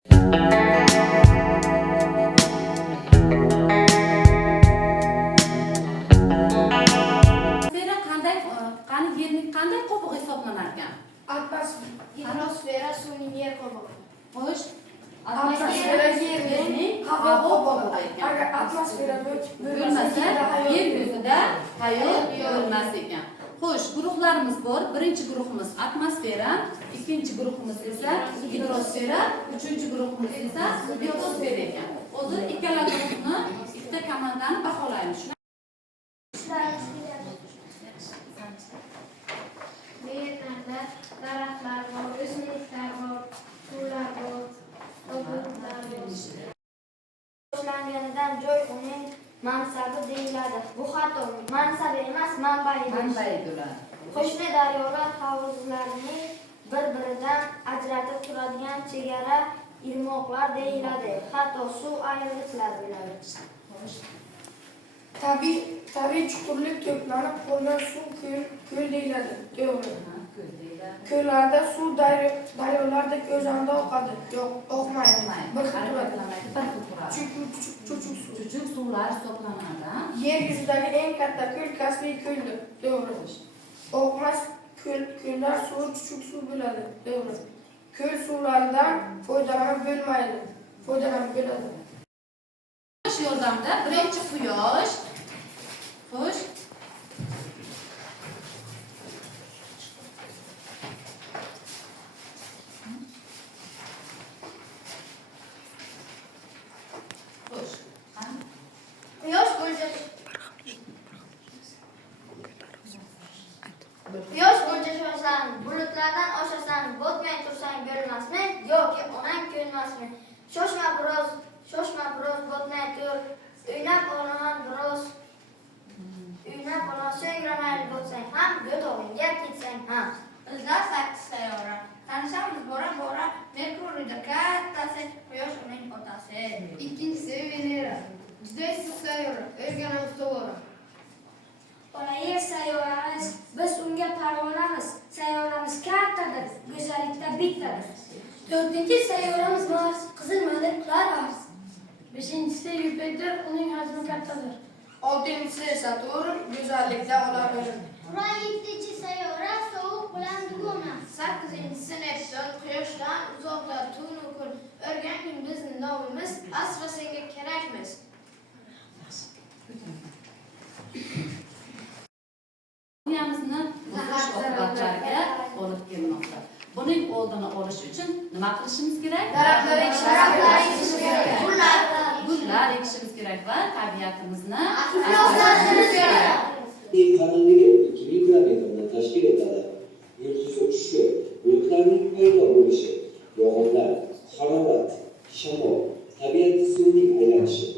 Qanday qo'piq hisoblanar ekan? Atmosfera suvning yer qobig'i. Xo'sh, Atmosfera yerning havo qobig'i. Agar atmosfera bo'lmasa, yer yuzida hayot bo'lmas ekan. Xo'sh, guruhlarimiz bor. Birinchi guruhimiz atmosfera, ikkinchi guruhimiz esa gidrosfera, uchinchi guruhimiz esa biosfera ekan. O'zi ikkala guruhni, ikkita komandani baholaymiz. Bu yerlarda daraxtlar bor, o'simliklar bor, suvlar bor, hududlar bor. Boshlanganidan joy uning mansabi deyiladi. Bu xato, mansabi emas, manbaidir. Qo'shni daryolar havuzlarining bir-biridan ajratib turadigan chegara irmoqlar deyiladi. Xato, suv ayriliqlar bo'ladi. Tabiiy chuqurlik to'planib qolgan suv ko'l deyiladi. To'g'ri. Ko'llarda suv daryolardek o'zanda oqadi. Yo'q, oqmaydi. Bir xil turadi. Chuchuk suvlar hisoblanadi. Yer yuzidagi eng katta ko'l Kaspiy ko'ldir. To'g'ri. Oqmas ko'llar suvi chuchuk suv bo'ladi. To'g'ri. Ko'l suvlaridan foydalanib bo'ladi. Quyosh yordamida birinchi quyosh. Xo'sh. Quyosh bo'ljashasan, bulutlardan oshasan, botmay tursan bo'lmasmi? Yoki onang ko'nmasmi? Shoshma biroz botmay tur. O'ynab olaman biroz. So'ngramayli bo'lsang ham, yo'tog'ingga ketsang ham. Bizlar 8 sayyora. Tanishamiz bora Merkuriyda kattasi, Quyosh uning otasi. Ikkinchisi Venera. Juda issiq sayyora. O'rganamiz to'g'ri. Ona yer sayyoramiz, biz unga parvonamiz. Sayyoramiz kattadir, go'zallikda bittadir. 4-chi sayyoramiz Mars, qizil maniqlar Mars. 5-chisi Yupiter, uning hajmi kattadir. 6-chisi Saturn, go'zallikda oladi. Uran 7-chi sayyora sovuq bilan dugona. 8-chisi Neptun, Quyoshdan uzoqda tun u kun. O'rgangin bizning nomimiz, asra senga kerakmiz. Dunyomizni buzish oqibatlariga olib kelmoqda. Buning oldini olish uchun nima qilishimiz kerak? Daraxtlar ekishimiz kerak. Gullar ekishimiz kerak va tabiatimizni ifloslanishimiz kerak. Kanalları 2000 kilometreden teşkil eden yer yüzü uçuşu, bulutların payda oluşu, yağınlar, hararet, şamol, tabiatı suni aylanışı,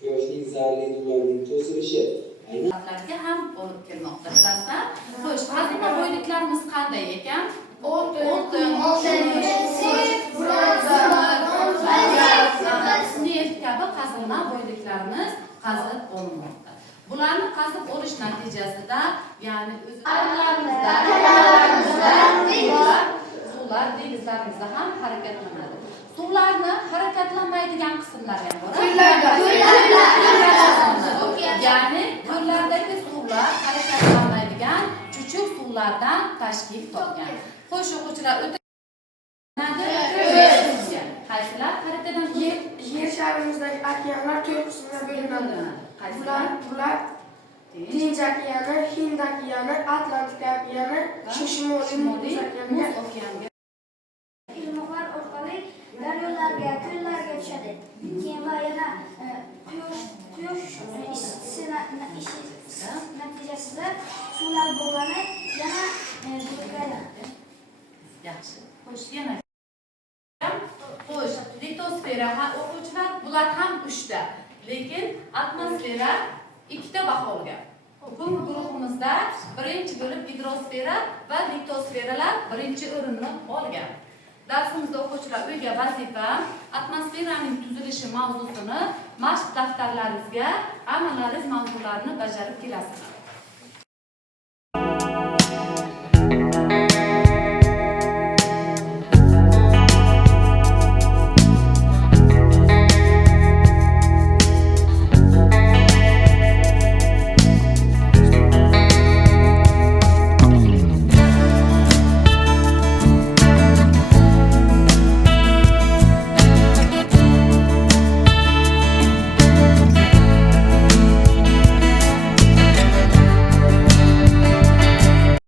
quyoshning zarli nurlarning to'silishi hayotlarga ham olib kelmoqda. Bilasizlar? Xo'sh, qazilma boyliklarimiz qanday ekan? Oltin, neft kabi qazilma boyliklarimiz qazib olinmoqda. Bularni qazib olish natijasida, ya'ni suvlar dengizlarimizda ham harakatlanadi. Suvlarni harakatlanmaydigan qismlari ham bor. Ya'ni ko'llardagi suvlar harakatlanmaydigan chuchuk suvlardan tashkil topgan. Xo'sh, o'quvchilar qaysilar xaritadan Yer sharimizdagi okeanlar 4 qismga bo'linadi. Bular Tinch okeani, Hind okeani, Atlantik okeani, Shimoliy Muz okeani. Irmoqlar orqali daryolarga, ko'llarga tushadi. Keyin va yana quyosh isitisi natijasida suvlar bug'lanib, yana bulutga aylanadi. Yaxshi. Xo'sh, yana litosfera o'quvchilar bular ham 3 ta. Lekin atmosfera 2 ta baholgan. Bugun guruhimizda birinchi bo'lib gidrosfera va litosferalar birinchi o'rinni olgan. Darsimizda o'quvchilar uyga vazifa atmosferaning tuzilishi mavzusini mashq daftarlaringizga analiz mavzularini bajarib kelasizlar.